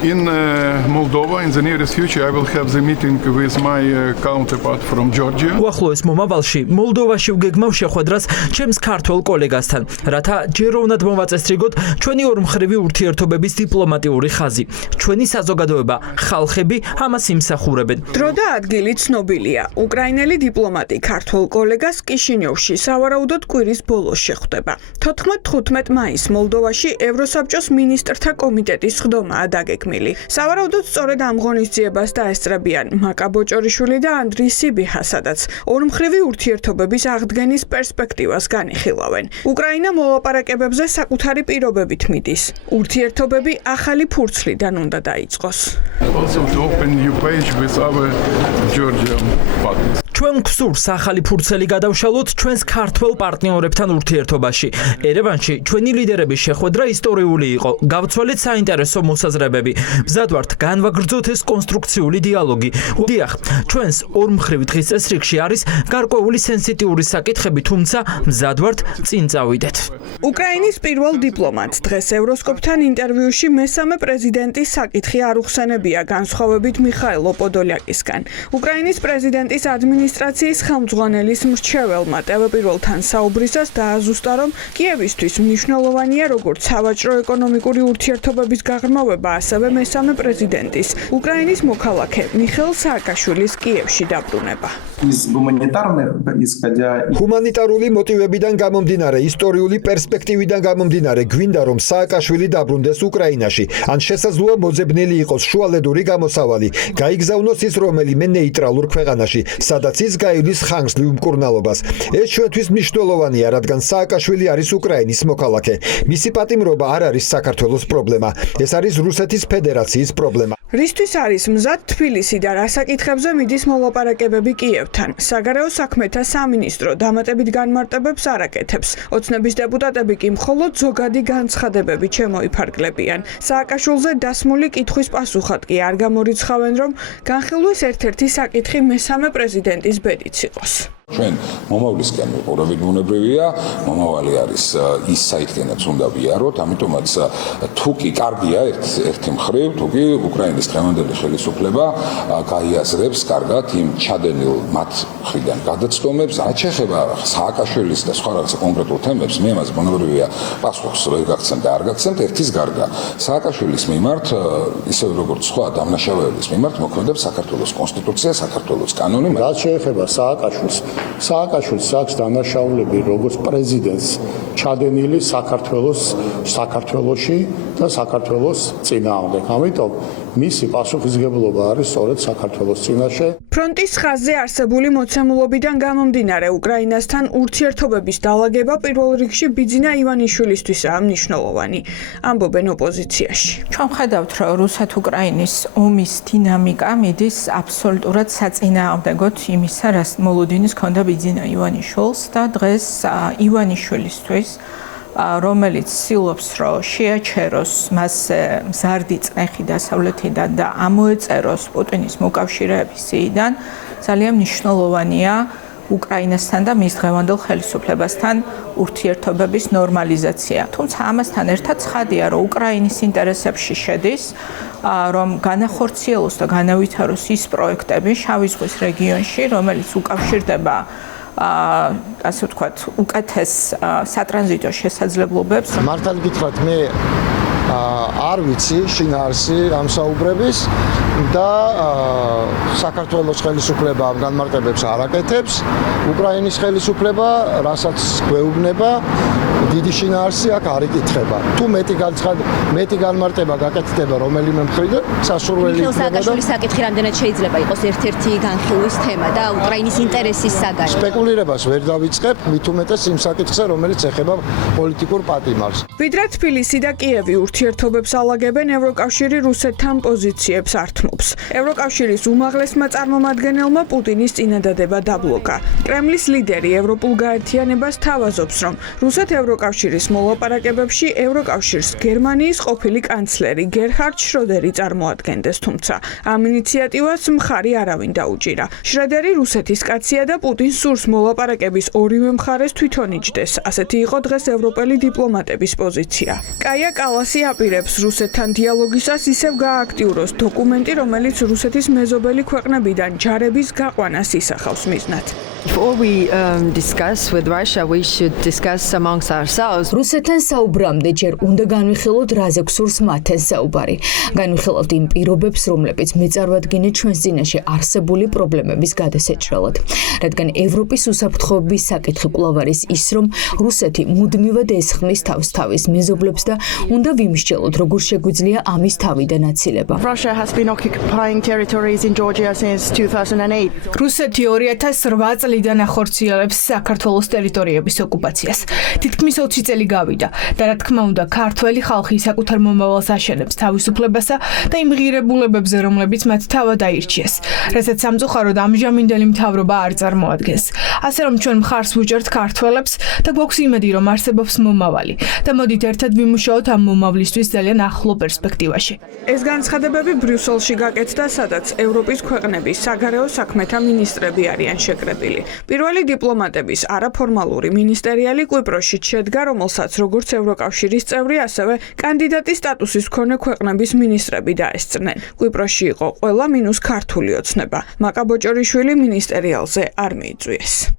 In Moldova, in the nearest future, I will have the meeting with my counterpart from Georgia. უახლოეს მომავალში მოლდოვაში ვგეგმავ შეხვედრას ჩემს ქართველ კოლეგასთან, რათა ჯეროვნად მოვაწესრიგოთ ჩვენი ორმხრივი ურთიერთობების დიპლომატიური ხაზი. ჩვენი საზოგადოება, ხალხები ამას იმსახურებენ. დრო და ადგილი ცნობილია. უკრაინელი დიპლომატი ქართველ კოლეგას კიშინიოვში სავარაუდოდ კვირის ბოლოს შეხვდება. 14-15 მაისს მოლდოვაში ევროსაბჭოს მინისტრთა კომიტეტის სხდომაა დაგეგმილი. სავარაუდოდ სწორედ ამ ღონისძიებას დაესწრებიან მაკა ბოჭორიშვილი და ანდრიი სიბიჰა, სადაც ორმხრივი ურთიერთობების აღდგენის პერსპექტივას განიხილავენ. უკრაინა მოლაპარაკებებზე საკუთარი პირობებით მიდის. ურთიერთობები ახალი ფურცლიდან უნდა დაიწყოს. Also to open new page with our Georgian partners. ჩვენ გვსურს ახალი ფურცელი გადავშალოთ ჩვენს ქართველ პარტნიორებთან ურთიერთობაში. ერევანში ჩვენი ლიდერების შეხვედრა ისტორიული იყო. გავცვალეთ საინტერესო მოსაზრებები. მზად ვართ განვაგრძოთ ეს კონსტრუქციული დიალოგი. დიახ, ჩვენს ორმხრივ დღის წესრიგში არის გარკვეული სენსიტიური საკითხები, თუმცა მზად ვართ წინ წავიდეთ. უკრაინის პირველ დიპლომატს დღეს ევროსკოპთან ინტერვიუში მესამე პრეზიდენტის საკითხი არ უხსენებია განსხვავებით მიხაილ პოდოლაკისგან. უკრაინის პრეზიდენტის ადმინისტრაციის ხელმძღვანელის მრჩეველმა ტელეპირველთან საუბრისას დააზუსტა, რომ კიევისთვის მნიშვნელოვანია როგორც სავაჭრო ეკონომიკური ურთიერთობების გაღრმავება, ასევე მესამე პრეზიდენტის, უკრაინის მოქალაქე მიხეილ სააკაშვილის კიევში დაბრუნება. ჰუმანიტარული მოტივებიდან გამომდინარე, ისტორიული პერსპექტივიდან გამომდინარე, გვინდა რომ სააკაშვილი დაბრუნდეს უკრაინაში, ან შესაძლოა მოძებნილი იყოს შუალედური გამოსავალი, გაიგზავნოს ის რომელიმე ნეიტრალურ ქვეყანაში, სადაც ის გაივლის ხანგრძლივ მკურნალობას. ეს ჩვენთვის მნიშვნელოვანია, რადგან სააკაშვილი არის უკრაინის მოქალაქე. მისი პატიმრობა არ არის საქართველოს პრობლემა, ეს არის რუსეთის ფედერაციის პრობლემა. რისთვის არის მზად თბილისი და რა საკითხებზე მიდის მოლაპარაკებები კიევთან? საგარეო საქმეთა სამინისტრო დამატებით განმარტებებს არ აკეთებს. ოცნების დეპუტატები კი მხოლოდ ზოგადი განცხადებები შემოიფარგლებიან. სააკაშვილზე დასმული კითხვის პასუხად კი არ გამორიცხავენ, რომ განხილვის ერთ-ერთი საკითხი მესამე პრეზიდენტის ბედიც იყოს. ჩვენ მომავლისკენ ვიყურებით ბუნებრივია, მომავალი არის ის საითქენაც უნდა ვიაროთ, ამიტომაც თუ კი კარგია ერთი მხრივ, თუ კი უკრაინის დღევანდელი ხელისუფლება გაიაზრებს კარგად იმ ჩადენილ მათ მხრიდან გადაცდომებს, რაც შეეხება სააკაშვილის და სხვა რაღაც კონკრეტულ თემებს, მე ამას ბუნებრივია პასუხს ვერ გაგცემ და არ გაგცემ ერთის გარდა. სააკაშვილის მიმართ, ისევე როგორც სხვა დამნაშავეების მიმართ მოქმედებს საქართველოს კონსტიტუცია, საქართველოს კანონი. რაც შეეხება სააკაშვილს აქვს დანაშაულები როგორც პრეზიდენტს ჩადენილი საქართველოში და საქართველოს წინააღმდეგ. ამიტომ მისი პასუხისმგებლობა არის სწორედ საქართველოს წინაშე. ფრონტის ხაზზე არსებული მოცემულობიდან გამომდინარე, უკრაინასთან ურთიერთობების დალაგება პირველ რიგში ბიძინა ივანიშვილისთვისაა მნიშვნელოვანი, ამბობენ ოპოზიციაში. ჩვენ ხედავთ, რომ რუსეთ-უკრაინის ომის დინამიკა მიდის აბსოლუტურად საწინააღმდეგოდ იმისა, რაც მოლოდინის ჰქონდა ბიძინა ივანიშვილს და დღეს ივანიშვილისთვის, რომელიც ცდილობს, რომ შეაჩეროს მასზე მზარდი წნეხი დასავლეთიდან და ამოეწეროს პუტინის მოკავშირეების სიიდან, ძალიან მნიშვნელოვანია უკრაინასთან და მის დღევანდელ ხელისუფლებასთან ურთიერთობების ნორმალიზაცია. თუმცა ამასთან ერთად ცხადია, რომ უკრაინის ინტერესებში შედის, რომ განახორციელოს და განავითაროს ის პროექტები შავი ზღვის რეგიონში, რომელიც უკავშირდება ასე ვთქვათ, უკეთეს სატრანზიტო შესაძლებლობებს. მართალი გითხრათ, მე არ ვიცი შინაარსი ამ საუბრების და საქართველოს ხელისუფლება ამ განმარტებებს არ აკეთებს. უკრაინის ხელისუფლება, რასაც გვეუბნება, დიდი შინაარსი აქ არ იკითხება. თუ მეტი განმარტება გაკეთდება რომელიმე მხრიდან, სასურველი იქნება და სააკაშვილის საკითხი რამდენად შეიძლება იყოს ერთ-ერთი განხილვის თემა და უკრაინის ინტერესის საგანი. სპეკულირებას ვერ დავიწყებ, მით უმეტეს იმ საკითხზე, რომელიც ეხება პოლიტიკურ პატიმარს. ვიდრე თბილისი და კიევი ურთიერთობებს ალაგებენ, ევროკავშირი რუსეთთან პოზიციებს ართმობს. ევროკავშირის უმაღლესმა წარმომადგენელმა პუტინის წინადადება დაბლოკა. კრემლის ლიდერი ევროპულ გაერთიანებას თავაზობს, რომ რუსეთ-ევროკავშირის ევროკავშირის მოლაპარაკებებში ევროკავშირს გერმანიის ყოფილი კანცლერი გერჰარდ შროდერი წარმოადგენდეს, თუმცა ამ ინიციატივას მხარი არავინ დაუჭირა. შროდერი რუსეთის კაცია და პუტინს სურს მოლაპარაკების ორივე მხარეს თვითონ იჯდეს. ასეთი იყო დღეს ევროპელი დიპლომატების პოზიცია. კაია კალასი აპირებს რუსეთთან დიალოგისას ისევ გააქტიუროს დოკუმენტი, რომელიც რუსეთის მეზობელი ქვეყნებიდან ჯარების გაყვანას ისახავს მიზნად. Before we discuss with Russia, we should discuss amongst ourselves. რუსეთთან საუბრამდე ჯერ უნდა განვიხილოთ, რაზე გსურს მათეს საუბარი. განვიხილოთ იმ პირობებს, რომლებიც მეწარვადგინეთ ჩვენს წინაშე არსებული პრობლემების გადასაჭრელად. რადგან ევროპის უსაფრთხოების საკითხი კვლავ არის ის, რომ რუსეთი მუდმივად ესხმის თავს თავის მეზობლებს და უნდა ვიმსჯელოთ, როგორ შეგვიძლია ამის თავიდან აცილება. Russia has been occupying territories in Georgia since 2008. რუსეთი 2008 წლიდან ახორციელებს საქართველოს ტერიტორიების ოკუპაციას. თითქმის 20 წელი გავიდა და რა თქმა უნდა, ქართველი ხალხი საკუთარ მომავალს აშენებს თავისუფლებასა და იმ ღირებულებებზე, რომლებიც მათ თავად აირჩიეს, რასაც სამწუხაროდ ამჟამინდელი მთავრობა არ წარმოადგენს. ასე რომ ჩვენ მხარს ვუჭერთ ქართველებს და გვაქვს იმედი, რომ არსებობს მომავალი და მოდით ერთად ვიმუშაოთ ამ მომავლისთვის ძალიან ახლო პერსპექტივაში. ეს განცხადებები ბრიუსელში გაკეთდა, სადაც ევროპის ქვეყნების საგარეო საქმეთა მინისტრები არიან შეკრებილი. პირველი დიპლომატების არაფორმალური მინისტერიალი კვიპროსში შედგა, რომელსაც როგორც ევროკავშირის წევრი, ასევე კანდიდატის სტატუსის მქონე ქვეყნების მინისტრები დაესწრნენ. კვიპროსში იყო ყველა მინუს ქართული ოცნება. მაკა ბოჭორიშვილი მინისტერიალზე არ მიიწვიეს.